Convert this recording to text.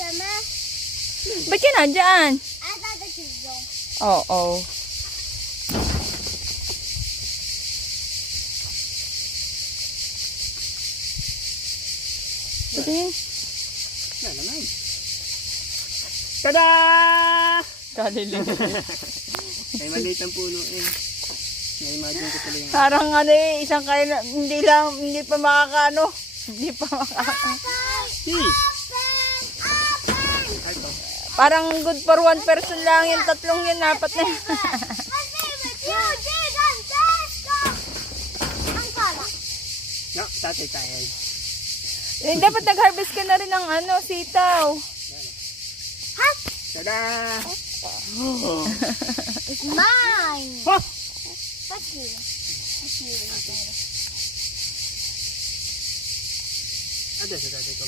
Ba't ka na dyan? I thought this was wrong. Oo. Patingin. Yan naman. Tada! Kalilin. Ay maliit ang puno eh. Na-imagine ko tuloy yung... Parang ano eh, isang kain, hindi pa makakaano. Hindi pa makakaano. Ito. Parang good for one person lang yung tatlong yun, apat na yun. No, tatay tayo. Eh, dapat nag-harvest ka na rin ng ano, sitaw. Tada! It's mine. Ha! What's here? What's here? Ada sa tatay ko.